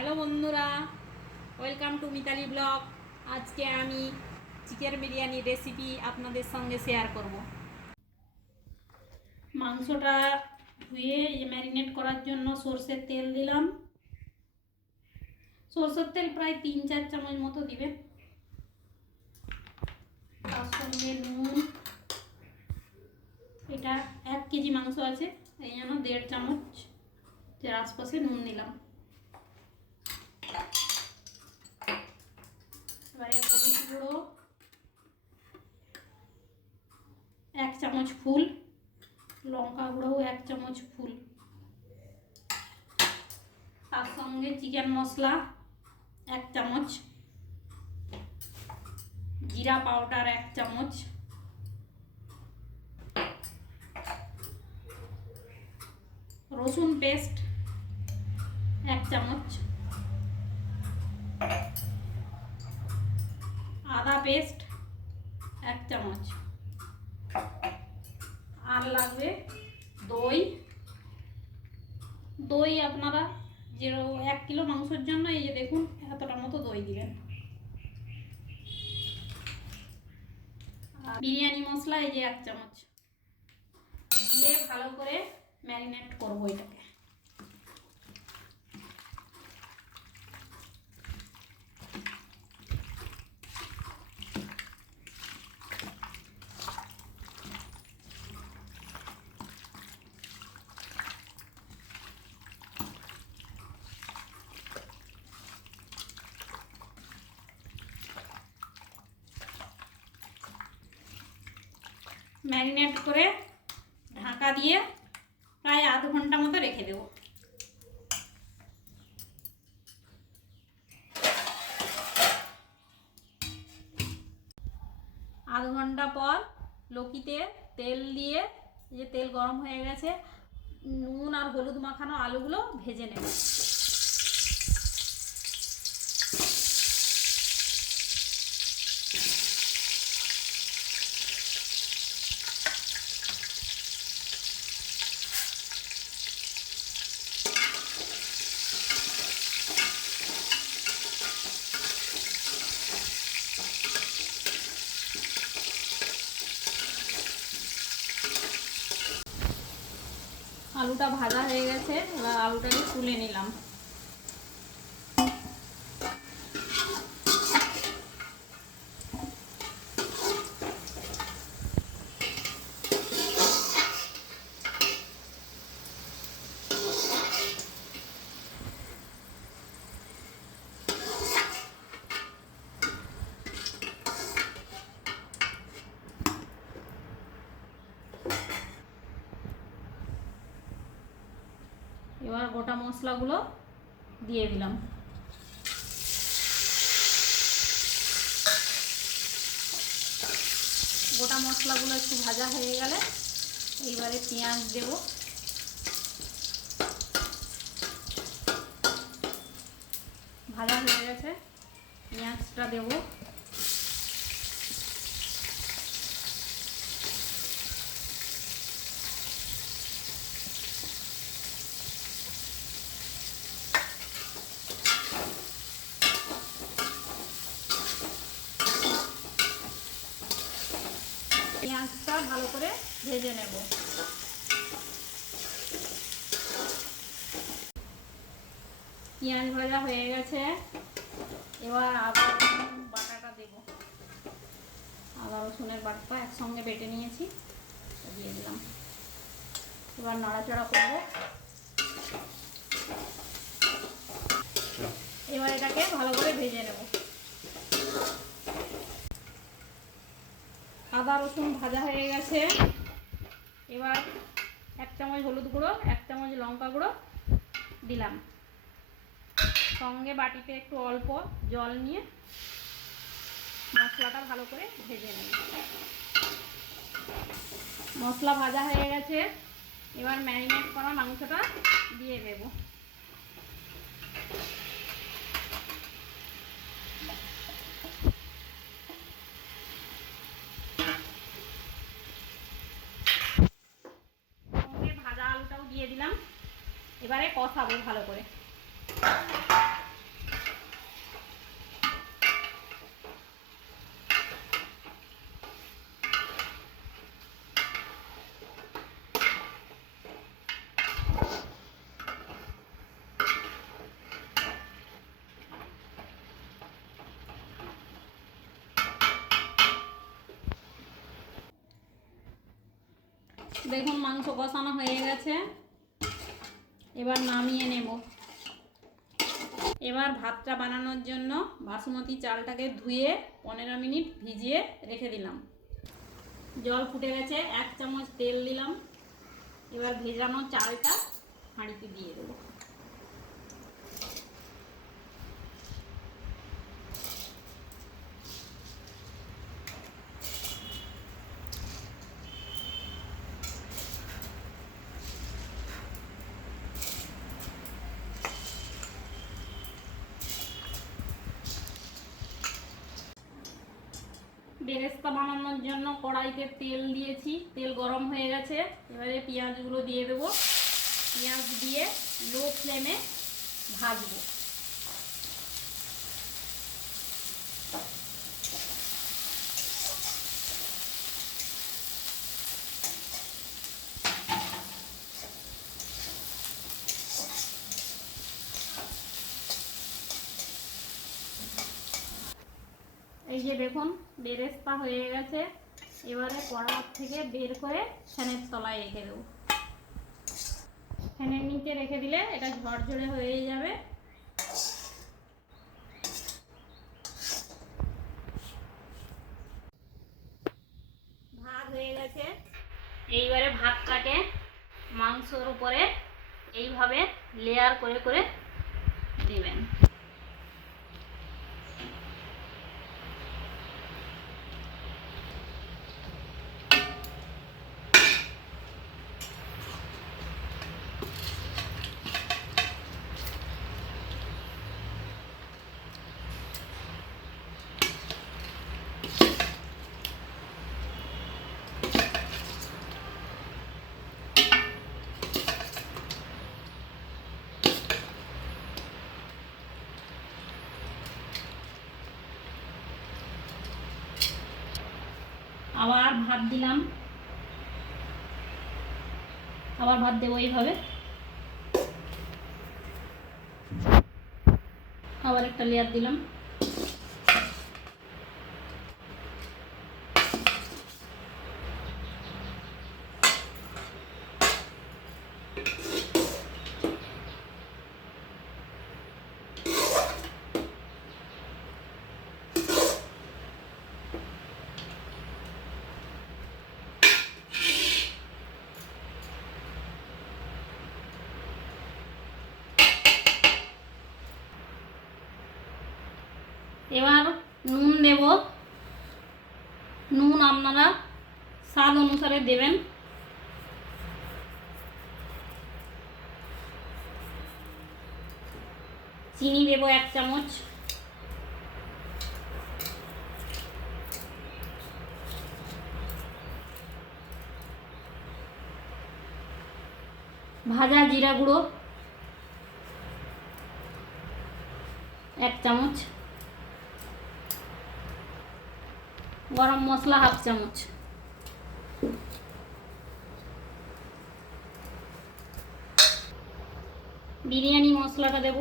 Hello বন্ধুরা, welcome to Mitali blog. আজকে আমি চিকেন বিরিয়ানি রেসিপি আপনাদের সঙ্গে শেয়ার করব। মাংসটা ধুয়ে ম্যারিনেট করার জন্য সরষের তেল দিলাম। সরষের তেল প্রায় 3-4 চামচ মতো দিবেন। তার সঙ্গে নুন, এটা 1 কেজি মাংস আছে, এই জন্য 1.5 চামচ এর আশপাশে নুন নিলাম। এবারে হলুদ গুঁড়ো 1 চামচ ফুল, লঙ্কা গুঁড়ো 1 চামচ ফুল, তার সঙ্গে চিকেন মশলা 1 চামচ, জিরা পাউডার 1 চামচ, রসুন পেস্ট 1 চামচ, আদা পেস্ট 1 চামচ, আর লাগবে দই। দই আপনারা যে 1 কিলো মাংসের জন্য এই যে দেখুন এতটা মতো দই দিবেন। বিরিয়ানি মশলা এই যে 1 চামচ দিয়ে ভালো করে ম্যারিনেট করবো এটাকে। ম্যারিনেট করে ঢাকা দিয়ে প্রায় আধ ঘন্টা মতো রেখে দেব। আধ ঘন্টা পর লৌকিতে তেল দিয়ে, যে তেল গরম হয়ে গেছে, নুন আর হলুদ মাখানো আলুগুলো ভেজে নেব। আলুটা ভাজা হয়ে গেছে, এবার আলুটাকে তুলে নিলাম। এবার গোটা মশলাগুলো দিয়ে দিলাম। গোটা মশলাগুলো একটু ভাজা হয়ে গেলে এইবারে পেঁয়াজ দেব। ভাজা হয়ে গেছে, পেঁয়াজটা দেব। পেঁয়াজটা ভালো করে ভেজে নেব। পেঁয়াজ ভাজা হয়ে গেছে, এবার আদা রসুন বাটাটা দেব। আদা রসুনের বাটাটা একসঙ্গে বেটে নিয়েছি, দিয়ে দিলাম। এবার নাড়াচাড়া করব। এবার এটাকে ভালো করে ভেজে নেব। আদা রসুন ভাজা হয়ে গেছে, এবার 1 চামচ হলুদ গুঁড়ো, 1 চামচ লঙ্কা গুঁড়ো দিলাম। সঙ্গে বাটিতে একটু অল্প জল নিয়ে মশলাটা ভালো করে ভেজে নেব। মশলা ভাজা হয়ে গেছে, এবার ম্যারিনেট করা মাংসটা দিয়ে দেব। সঙ্গে ভাজা আলুটাও দিয়ে দিলাম। এবারে কষাবো ভালো করে। দেখুন মাংস কষানো হয়ে গেছে, এবার নামিয়ে নেব। এবার ভাতটা বানানোর জন্য বাসমতি চালটাকে ধুয়ে 15 মিনিট ভিজিয়ে রেখে দিলাম। জল ফুটে গেছে, 1 চামচ তেল দিলাম। এবার ভেজানো চালটা হাঁড়িতে দিয়ে দেবো। বেরেস্তা বানানোর জন্য কড়াইতে তেল দিয়েছি, তেল গরম হয়ে গেছে। এবারে পেঁয়াজগুলো দিয়ে দেবো। পেঁয়াজ দিয়ে লো ফ্লেমে ভাজবো। এই যে দেখুন বেরেস্তা হয়ে গেছে। এবারে কড়া থেকে বের করে ফ্যানের তলায় রেখে দেবো। ফ্যানের নিচে রেখে দিলে এটা ঝরঝরে হয়ে যাবে। ভাত হয়ে গেছে। এইবারে ভাতটাকে মাংসর উপরে এইভাবে লেয়ার করে করে দেবেন। আবার ভাত দিলাম, আবার ভাত দেবো এইভাবে। আবার একটা লেয়ার দিলাম। এবার নুন দেব। নুন আপনারা স্বাদ অনুসারে দেবেন। চিনি দেব 1 চামচ। ভাজা জিরা গুঁড়ো 1 চামচ। গরম মশলা 1/2 চামচ। বিরিয়ানি মশলাটা দেব।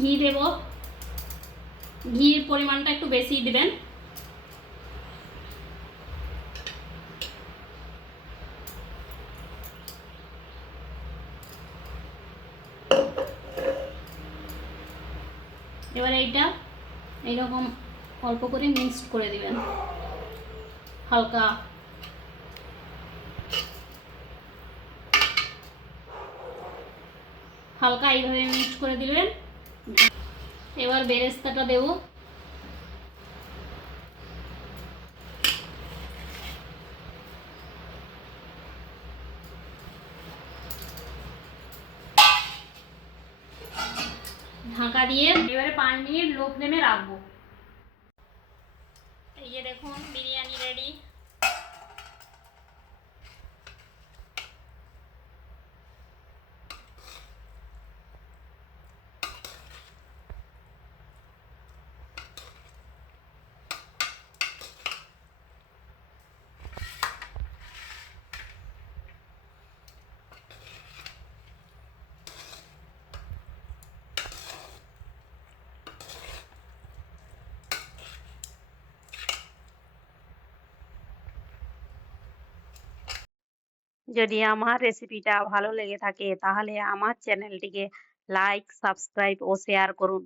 ঘি দেব। ঘির পরিমাণটা একটু বেশি দিবেন। এবারে এইটা এইরকম অল্প করে মিক্সড করে দিবেন। হালকা হালকা এইভাবে মিক্সড করে দিবেন। এবার বেরেস্তাটা দেব। ঢাকা দিয়ে এবারে 5 মিনিট লো ফ্লেমে রাখবো। এই যে দেখুন বিরিয়ানি রেডি। যদি আমার রেসিপিটা ভালো লেগে থাকে তাহলে আমার চ্যানেলটিকে লাইক, সাবস্ক্রাইব ও শেয়ার করুন।